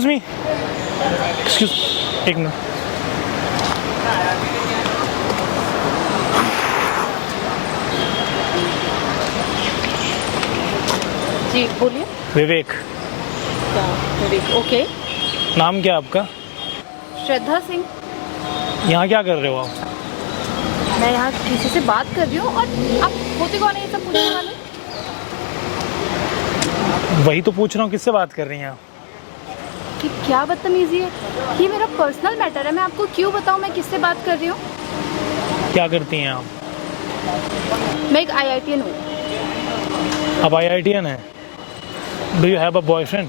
Excuse me, excuse, एक minute. जी बोलिए। विवेक। क्या विवेक? ओके। नाम क्या आपका? श्रद्धा सिंह। यहाँ क्या कर रहे हो आप? मैं यहाँ किसी से बात कर रही हूँ और आप होते कौन है ये सब पूछने वाले? वही तो पूछ रहा हूँ, किससे बात कर रही हैं आप? कि क्या बदतमीजी है? ये मेरा पर्सनल मैटर है, मैं आपको क्यों बताऊँ मैं किससे बात कर रही हूँ? क्या करती हैं आप? मैं एक IITian हूँ। आप IITian हैं? Do you have a boyfriend?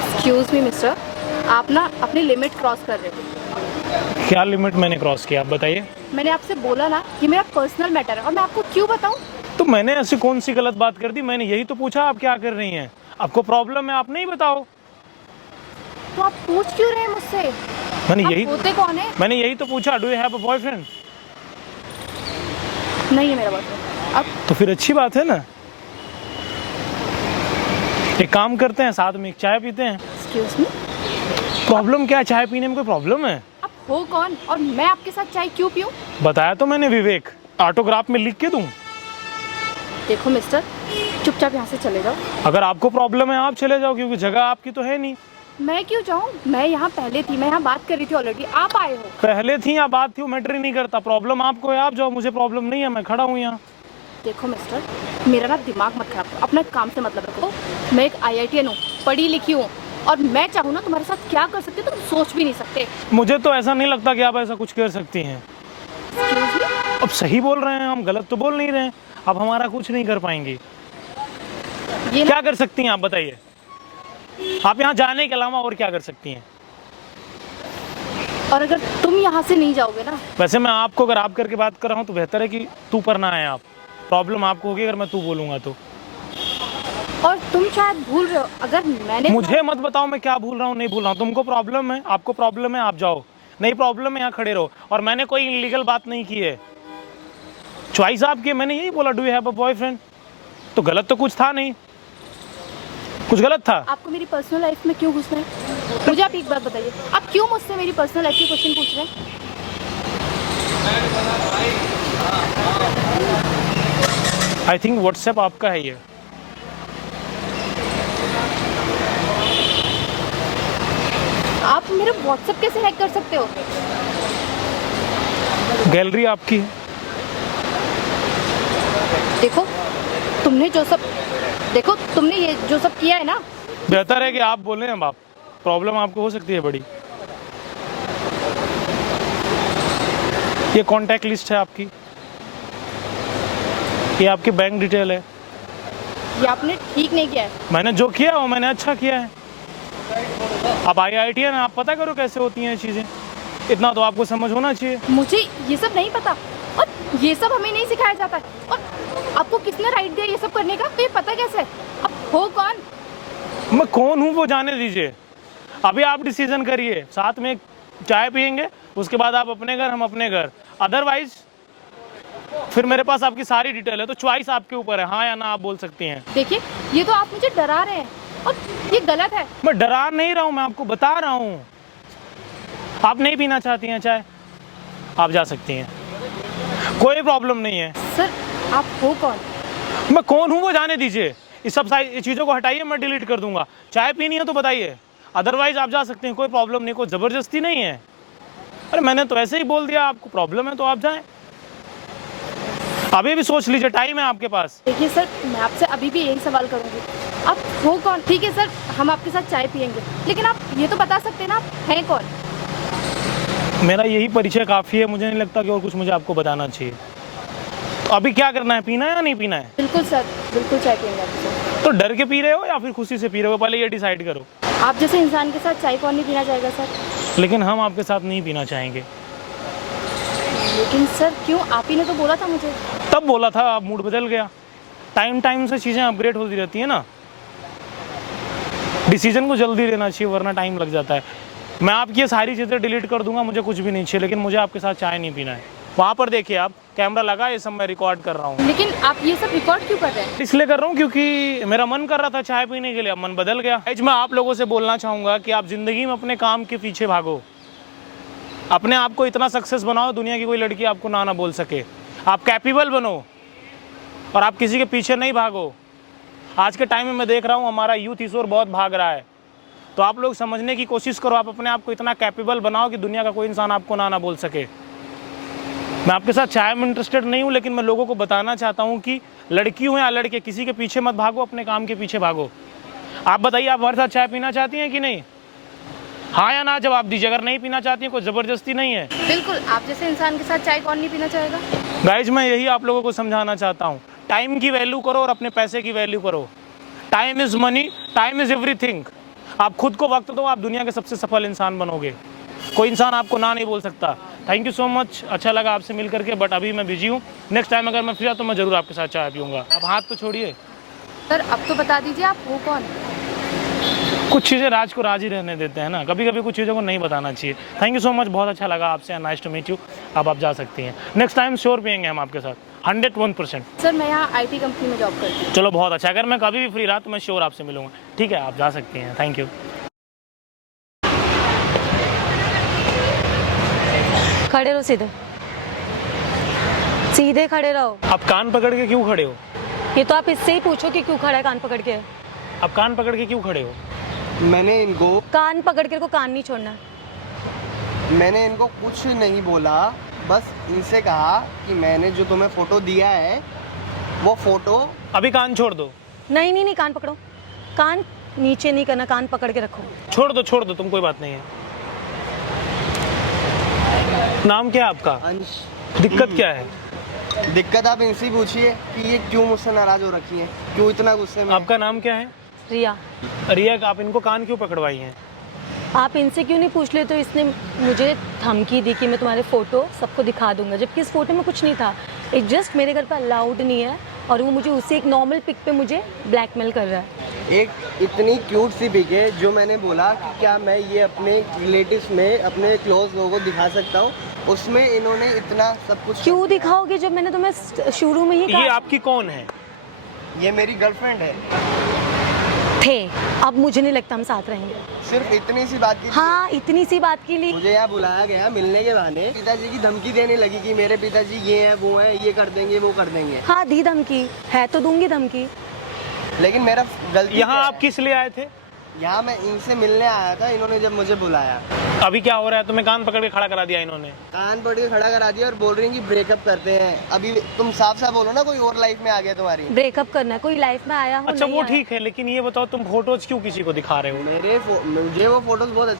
Excuse me mister, आप ना अपनी लिमिट क्रॉस कर रहे हो। क्या लिमिट मैंने क्रॉस किया, आप बताइए। मैंने आपसे बोला ना कि मेरा पर्सनल मैटर है और मैं आपको क्यों बताऊँ? तो मैंने ऐसी कौन सी गलत बात कर दी? मैंने यही तो पूछा आप क्या कर रही हैं। आपको प्रॉब्लम है, आप नहीं बताओ। तो आप पूछ क्यों रहे हैं मुझसे? मैंने आप यही होते कौन है? मैंने यही तो पूछा, do you have a boyfriend? नहीं है मेरा बॉयफ्रेंड। अब तो फिर अच्छी बात है ना। एक काम करते हैं, साथ में एक चाय पीते हैं। एक्सक्यूज मी, प्रॉब्लम क्या है? चाय पीने में कोई प्रॉब्लम है? आप हो कौन और मैं आपके साथ चाय क्यों पीऊँ? बताया तो मैंने, विवेक। ऑटोग्राफ में लिख के दूं? देखो मिस्टर, चुपचाप यहाँ से चले जाओ। अगर आपको प्रॉब्लम है आप चले जाओ, क्योंकि जगह आपकी तो है नहीं। मैं क्यों जाऊँ? मैं यहाँ पहले थी, मैं यहाँ बात कर रही थी ऑलरेडी, आप आए हो। पहले थी या बात थी वो मैटर ही नहीं करता। प्रॉब्लम आपको है, आप जाओ, मुझे प्रॉब्लम नहीं है, मैं खड़ा हूँ यहाँ। देखो मिस्टर, मेरा ना दिमाग मत खराब करो, अपना काम से मतलब रखो। मैं एक IITian हूँ, पढ़ी लिखी हूँ और मैं चाहूँ ना तुम्हारे साथ क्या कर सकती हूँ तुम सोच भी नहीं सकते। मुझे तो ऐसा नहीं लगता कि आप ऐसा कुछ कर सकती हैं। Excuse me? अब सही बोल रहे हैं हम, गलत तो बोल नहीं रहे हैं। अब हमारा कुछ नहीं कर पाएंगी। ये क्या कर सकती हैं आप बताइए? आप यहाँ जाने के अलावा और क्या कर सकती हैं? और अगर तुम यहाँ से नहीं जाओगे ना, वैसे मैं आपको अगर आप करके बात कर रहा हूँ तो बेहतर है कि तू पर ना आए आप। प्रॉब्लम आपको होगी अगर मैं तू बोलूंगा तो। और तुम शायद भूल रहे हो, अगर मैंने मुझे मत बताओ मैं क्या भूल रहा हूँ नहीं भूल रहा हूँ। तुमको प्रॉब्लम है, आपको प्रॉब्लम है, आप जाओ। नहीं प्रॉब्लम है, यहाँ खड़े रहो। और मैंने कोई इलीगल बात नहीं की है, चॉइस आपकी है। मैंने यही बोला, do you have a boyfriend? तो गलत तो कुछ था नहीं, कुछ गलत था? आपको मेरी पर्सनल लाइफ में क्यों घुसना है? मुझे आप एक बात बताइए, आप क्यों मुझसे मेरी पर्सनल लाइफ के क्वेश्चन पूछ रहे हैं? आई थिंक व्हाट्सएप आपका है ये। आप मेरे व्हाट्सएप कैसे हैक कर सकते हो? गैलरी आपकी है। देखो तुमने ये जो सब किया है ना, बेहतर है कि आप बोलें। अब आप, प्रॉब्लम आपको हो सकती है बड़ी। ये कॉन्टैक्ट लिस्ट है आपकी, ये आपकी बैंक डिटेल है। ये आपने ठीक नहीं किया है। मैंने जो किया वो मैंने अच्छा किया है। आप IITian हैं, आप पता करो कैसे होती हैं ये चीज़ें। इतना तो आपको समझ होना चाहिए। मुझे ये सब नहीं पता और ये सब हमें नहीं सिखाया जाता है। और आपको किसने राइट दिया ये सब करने का? तो ये पता कैसे? आप हो कौन? मैं कौन हूँ वो जाने दीजिए। अभी आप डिसीजन करिए, साथ में चाय पियेंगे, उसके बाद आप अपने घर, हम अपने घर। अदरवाइज फिर मेरे पास आपकी सारी डिटेल है, तो चॉइस आपके ऊपर है, हाँ या ना आप बोल सकती हैं। देखिए, ये तो आप मुझे डरा रहे हैं और ये गलत है। मैं डरा नहीं रहा हूँ, मैं आपको बता रहा हूँ। आप नहीं पीना चाहती हैं चाय, आप जा सकती हैं, कोई प्रॉब्लम नहीं है। सर, आप हो कौन? मैं कौन हूँ वो जाने दीजिए। इस सब सारी चीज़ों को हटाइए, मैं डिलीट कर दूंगा। चाय पीनी है तो बताइए, अदरवाइज आप जा सकते हैं, कोई प्रॉब्लम नहीं, कोई ज़बरदस्ती नहीं है। अरे मैंने तो ऐसे ही बोल दिया, आपको प्रॉब्लम है तो आप जाएं। अभी भी सोच लीजिए, टाइम है आपके पास। देखिए सर, मैं आपसे अभी भी यही सवाल करूंगी, आप हो कौन? ठीक है सर, हम आपके साथ चाय पियेंगे, लेकिन आप ये तो बता सकते हैं ना आप हैं कौन? मेरा यही परिचय काफ़ी है, मुझे नहीं लगता कि और कुछ मुझे आपको बताना चाहिए। तो अभी क्या करना है, पीना है या नहीं पीना है? बिल्कुल सर, बिल्कुल चाय पियेंगे आपके साथ। तो डर के पी रहे हो या फिर खुशी से पी रहे हो, पहले ये डिसाइड करो। आप जैसे इंसान के साथ चाय कौन नहीं पीना चाहेगा सर? लेकिन हम आपके साथ नहीं पीना चाहेंगे। लेकिन सर क्यों? आप ही ने तो बोला था मुझे। तब बोला था, अब मूड बदल गया। टाइम टाइम से चीज़ें अपग्रेड होती रहती है ना। डिसीजन को जल्दी लेना चाहिए, वरना टाइम लग जाता है। मैं आपकी ये सारी चीज़ें डिलीट कर दूंगा, मुझे कुछ भी नहीं चाहिए, लेकिन मुझे आपके साथ चाय नहीं पीना है। वहाँ पर देखिए आप, कैमरा लगा, ये सब मैं रिकॉर्ड कर रहा हूँ। लेकिन आप ये सब रिकॉर्ड क्यों कर रहे हैं? इसलिए कर रहा हूँ क्योंकि मेरा मन कर रहा था चाय पीने के लिए, अब मन बदल गया। आज मैं आप लोगों से बोलना चाहूँगा कि आप ज़िंदगी में अपने काम के पीछे भागो, अपने आप को इतना सक्सेस बनाओ दुनिया की कोई लड़की आपको ना बोल सके। आप कैपेबल बनो और आप किसी के पीछे नहीं भागो। आज के टाइम में मैं देख रहा हूँ हमारा यूथ इस ओर बहुत भाग रहा है, तो आप लोग समझने की कोशिश करो, आप अपने आप को इतना कैपेबल बनाओ कि दुनिया का कोई इंसान आपको ना बोल सके। मैं आपके साथ चाय में इंटरेस्टेड नहीं हूँ, लेकिन मैं लोगों को बताना चाहता हूँ कि लड़की हो या लड़के, किसी के पीछे मत भागो, अपने काम के पीछे भागो। आप बताइए, आप हमारे साथ चाय पीना चाहती हैं कि नहीं? हाँ या ना जवाब दीजिए। अगर नहीं पीना चाहती हैं, कोई ज़बरदस्ती नहीं है। बिल्कुल, आप जैसे इंसान के साथ चाय कौन नहीं पीना चाहेगा? गाइज, मैं यही आप लोगों को समझाना चाहता हूँ, टाइम की वैल्यू करो और अपने पैसे की वैल्यू करो। Time is money, time is everything. आप खुद को वक्त दो, आप दुनिया के सबसे सफल इंसान बनोगे। कोई इंसान आपको ना नहीं बोल सकता। थैंक यू सो मच, अच्छा लगा आपसे मिल करके, बट अभी मैं बिजी हूँ। नेक्स्ट टाइम अगर मैं फ्री हुआ तो मैं ज़रूर आपके साथ चाय पीऊँगा। अब हाथ तो छोड़िए। सर, अब तो बता दीजिए आप हो कौन? कुछ चीज़ें राज को राज ही रहने देते हैं ना, कभी कभी कुछ चीज़ों को नहीं बताना चाहिए। थैंक यू सो मच, बहुत अच्छा लगा आपसे, नाइस टू मीट यू। अब आप जा सकती हैं। नेक्स्ट टाइम श्योर पियेंगे हम आपके साथ, 101%। सर, मैं यहाँ IT कंपनी में जॉब करती हूँ। चलो बहुत अच्छा, अगर मैं कभी भी फ्री रहा तो मैं श्योर आपसे मिलूंगा। ठीक है, आप जा सकती हैं। Thank you. खड़े रहो, सीधे सीधे खड़े रहो। आप कान पकड़ के क्यों खड़े हो? ये तो आप इससे ही पूछो कि क्यों खड़ा है कान पकड़ के। आप कान पकड़ के क्यों खड़े हो? मैंने इनको कान नहीं छोड़ना। मैंने इनको कुछ नहीं बोला, बस इनसे कहा कि मैंने जो तुम्हें फोटो दिया है वो फोटो। अभी कान छोड़ दो। नहीं नहीं नहीं, कान पकड़ो। कान नीचे नहीं करना, कान पकड़ के रखो। छोड़ दो तुम, कोई बात नहीं है। नाम क्या है आपका? अंश। दिक्कत क्या है? दिक्कत आप इनसे ही पूछिए कि ये क्यों मुझसे नाराज हो रखी है, क्यों इतना गुस्से में। आपका नाम क्या है? रिया। रिया, आप इनको कान क्यों पकड़वाई हैं? आप इनसे क्यों नहीं पूछ ले? तो इसने मुझे धमकी दी कि मैं तुम्हारे फोटो सबको दिखा दूंगा, जबकि इस फोटो में कुछ नहीं था। एक जस्ट मेरे घर पर अलाउड नहीं है और वो मुझे उसी एक नॉर्मल पिक पे मुझे ब्लैकमेल कर रहा है। एक इतनी क्यूट सी पिक है जो मैंने बोला कि क्या मैं ये अपने रिलेटिव्स में अपने क्लोज लोगों को दिखा सकता हूँ, उसमें इन्होंने इतना सब कुछ। क्यों दिखाओगे जब मैंने तुम्हें शुरू में ही ये कहा? आपकी कौन है? ये मेरी गर्लफ्रेंड है। थे, अब मुझे नहीं लगता हम साथ रहेंगे। सिर्फ इतनी सी बात की। हाँ, इतनी सी बात के लिए मुझे यहाँ बुलाया गया मिलने के बहाने, पिताजी की धमकी देने लगी कि मेरे पिताजी ये हैं वो हैं, ये कर देंगे वो कर देंगे। हाँ, दी धमकी है तो दूंगी धमकी। लेकिन मेरा गलती यहाँ क्या आप है? किस लिए आए थे? यहाँ मैं इनसे मिलने आया था, इन्होंने जब मुझे बुलाया। अभी क्या हो रहा है? तुम्हें कान पकड़ के खड़ा करा दिया इन्होंने। कान पकड़ के खड़ा करा दिया और बोल रही हैं कि ब्रेकअप करते हैं। अभी तुम साफ साफ बोलो ना, कोई और लाइफ में आ गया तुम्हारी। ब्रेकअप करना है, कोई लाइफ में आया हो अच्छा नहीं वो आया। ठीक है, लेकिन ये बताओ तुम फोटोज क्यों किसी को दिखा रहे हो? मुझे वो फोटोज बहुत अच्छे